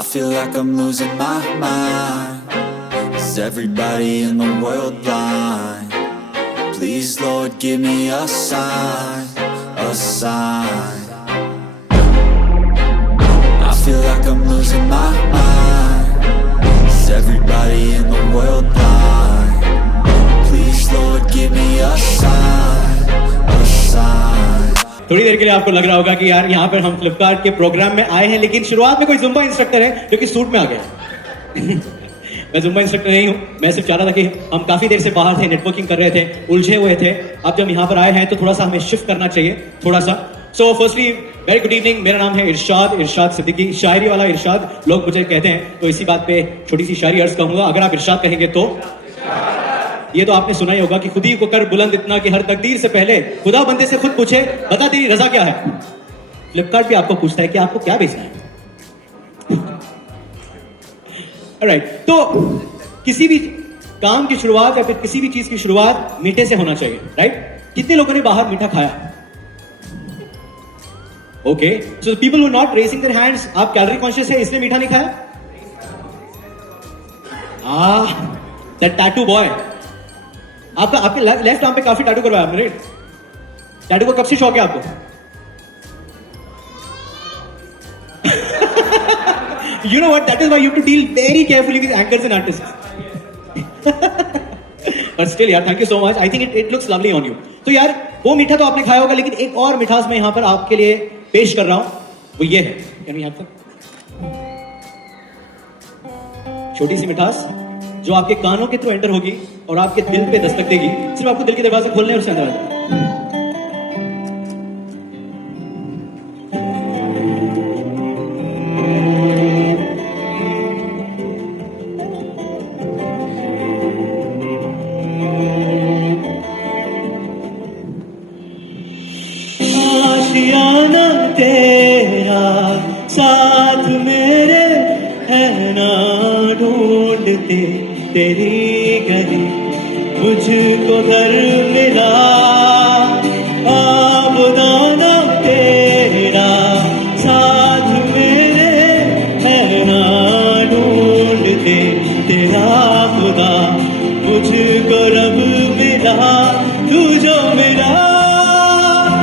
I feel like I'm losing my mind. Is everybody in the world blind? Please Lord give me a sign, a sign. I feel like I'm losing my mind. Is everybody in the world blind? Please Lord give me a sign, a sign. थोड़ी देर के लिए आपको लग रहा होगा कि यार यहाँ पर हम फ्लिपकार्ट के प्रोग्राम में आए हैं, लेकिन शुरुआत में कोई जुम्बा इंस्ट्रक्टर है जो कि सूट में आ गया। मैं जुम्बा इंस्ट्रक्टर नहीं हूँ, मैं सिर्फ चाह रहा था कि हम काफी देर से बाहर थे, नेटवर्किंग कर रहे थे, उलझे हुए थे। अब जब यहाँ पर आए हैं तो थोड़ा सा हमें शिफ्ट करना चाहिए, थोड़ा सा। So firstly very good evening, मेरा नाम है इरशाद सिद्दीकी, शायरी वाला इरशाद लोग मुझे कहते हैं। तो इसी बात पे छोटी सी शायरी अर्ज कहूंगा। अगर आप इरशाद कहेंगे तो ये तो आपने सुना ही होगा कि खुदी को कर बुलंद इतना कि हर तकदीर से पहले खुदा बंदे से खुद पूछे बता तेरी रजा क्या है। फ्लिपकार्ट भी आपको पूछता है कि आपको क्या बेचना है। राइट, तो किसी भी काम की शुरुआत या फिर किसी भी चीज की शुरुआत मीठे से होना चाहिए। राइट, कितने लोगों ने बाहर मीठा खाया? Okay, so people who not raising their hands, आप कैलोरी कॉन्शियस है इसलिए मीठा नहीं खाया? दैट टैटू बॉय, आपके लेफ्ट आर्म पे काफी टैटू करवाया आपने, राइट? टैटू को कब से शौक है आपको? You know what? That is why you have to deal very carefully with anchors and artists. But still, यार, thank you so much. I think it looks lovely on you. तो यार, वो मीठा तो आपने खाया होगा, लेकिन एक और मिठास मैं यहाँ पर आपके लिए पेश कर रहा हूँ, वो ये है। Can we have some? छोटी सी मिठास जो आपके कानों के थ्रू एंटर होगी और आपके दिल पे दस्तक देगी। सिर्फ आपको दिल के दरवाजे खोलने और उसके अंदर आना। आशियाना तेरा साथ मेरे है ना ढूंढते तेरी गली, मुझको घर मिला आबदाना तेरा साथ मेरे है ना ढूंढते तेरा खुदा, मुझको रब मिला तू जो मिला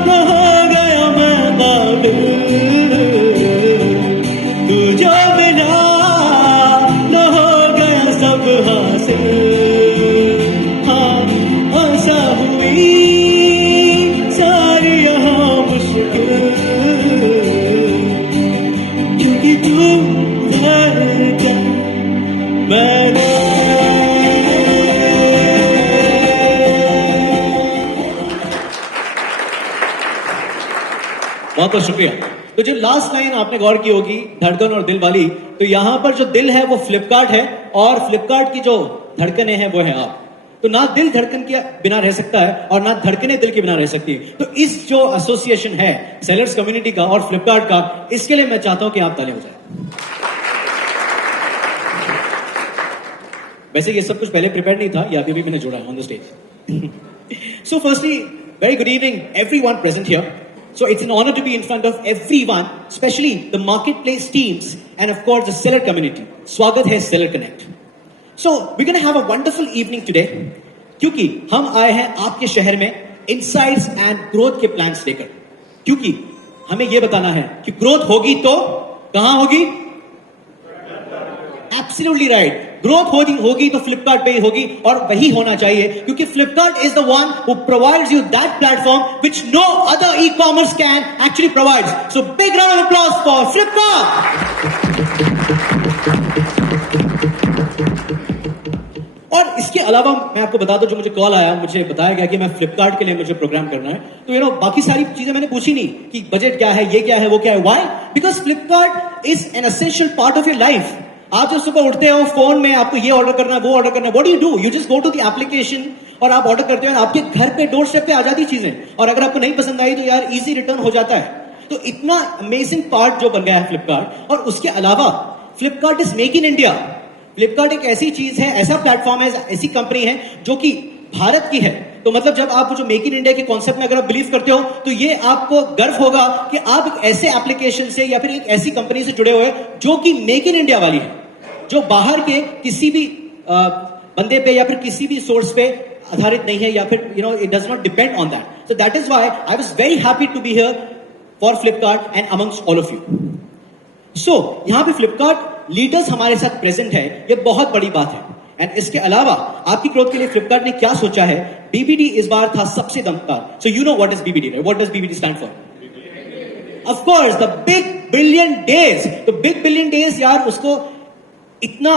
हो गया मैं काबिल, तू जो मिला हो गया सब हासिल। हाँ, आशा हुई सारी यहाँ मुश्किल, क्योंकि तू धड़कन मैंने। बहुत बहुत शुक्रिया। तो जो लास्ट लाइन आपने गौर की होगी, धड़कन और दिल वाली, तो यहां पर जो दिल है वो फ्लिपकार्ट है और फ्लिपकार्ट की जो धड़कने हैं वो है आप। तो ना दिल धड़कन के बिना रह सकता है और ना धड़कने दिल के बिना रह सकती है। तो इस जो एसोसिएशन है सेलर्स कम्युनिटी का और फ्लिपकार्ट का, इसके लिए मैं चाहता हूं कि आप ताली हो जाए। वैसे ये सब कुछ पहले प्रिपेयर नहीं था, ये अभी भी मैंने जोड़ा है on the stage. So firstly very good evening everyone present here. So it's an honor to be in front of everyone, especially the marketplace teams and of course the seller community. स्वागत है Seller Connect. So we're going to have a wonderful evening today, क्योंकि हम आए हैं आपके शहर में insights and growth के plans लेकर. क्योंकि हमें ये बताना है कि growth होगी तो कहाँ होगी? Absolutely right. ग्रोथ होगी तो फ्लिपकार्ट पे ही होगी और वही होना चाहिए, क्योंकि Flipkart is the one who provides you that platform which no other e-commerce can actually provides. So big round of applause for Flipkart. और इसके अलावा मैं आपको बता दूं, जो मुझे कॉल आया, मुझे बताया गया कि मैं फ्लिपकार्ट के लिए मुझे प्रोग्राम करना है. तो बाकी सारी चीजें मैंने पूछी नहीं कि बजट क्या है, ये क्या है, वो क्या है. Why? Because Flipkart is an essential part of your life. आप जब सुबह उठते हो, फोन में आपको ये ऑर्डर करना है, वो ऑर्डर करना है, what do you do? You just go to the application और आप ऑर्डर करते हो, आपके घर पे डोर स्टेप पे आ जाती चीजें. और अगर आपको नहीं पसंद आई तो यार इजी रिटर्न हो जाता है. तो इतना अमेजिंग पार्ट जो बन गया है फ्लिपकार्ट. और उसके अलावा Flipkart is make in India. Flipkart एक ऐसी चीज है, ऐसा प्लेटफॉर्म है, ऐसी कंपनी है जो कि भारत की है. तो तो मतलब जब आप जो मेक इन इंडिया के कॉन्सेप्ट में अगर आप बिलीव करते हो तो ये आपको गर्व होगा कि आप एक ऐसे एप्लीकेशन से या फिर एक ऐसी कंपनी से जुड़े हुए जो कि मेक इन इंडिया वाली है, जो बाहर के किसी भी बंदे पे या फिर किसी भी सोर्स पे आधारित नहीं है, या फिर it does not depend on that. So that is why I was very happy to be here for Flipkart and amongst all of you. So यहां पे फ्लिपकार्ट लीडर्स हमारे साथ प्रेजेंट है, ये बहुत बड़ी बात है. एंड इसके अलावा आपकी ग्रोथ के लिए फ्लिपकार्ट ने क्या सोचा है, बीबीडी इस बार था सबसे दमदार. So you know what is BBD, right? What does BBD stand for? Of course the big billion days. तो बिग बिलियन डेज यार, उसको इतना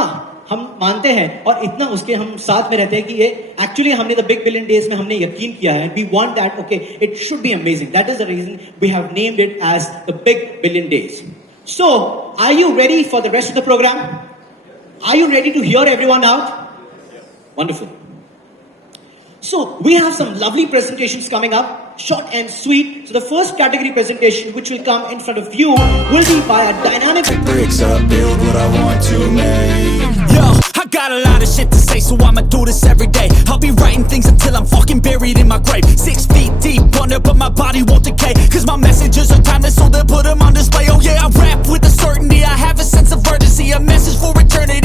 हम मानते हैं और इतना उसके हम साथ में रहते हैं कि ये एक्चुअली हमने द बिग बिलियन डेज में हमने यकीन किया है. We want that, okay, it should be amazing. That is the reason we have named it as the big billion days. So, are you ready for the rest of the program? Are you ready to hear everyone out? Wonderful. So, we have some lovely presentations coming up, short and sweet. So, the first category presentation which will come in front of you will be by a dynamic... Bricks up, build what I want to make. Yo, I got a lot of shit to say, so I'ma do this every day. I'll be writing things until I'm fucking buried in my grave. 6 feet deep under, but my body won't decay. Cause my messages are timeless, so they'll put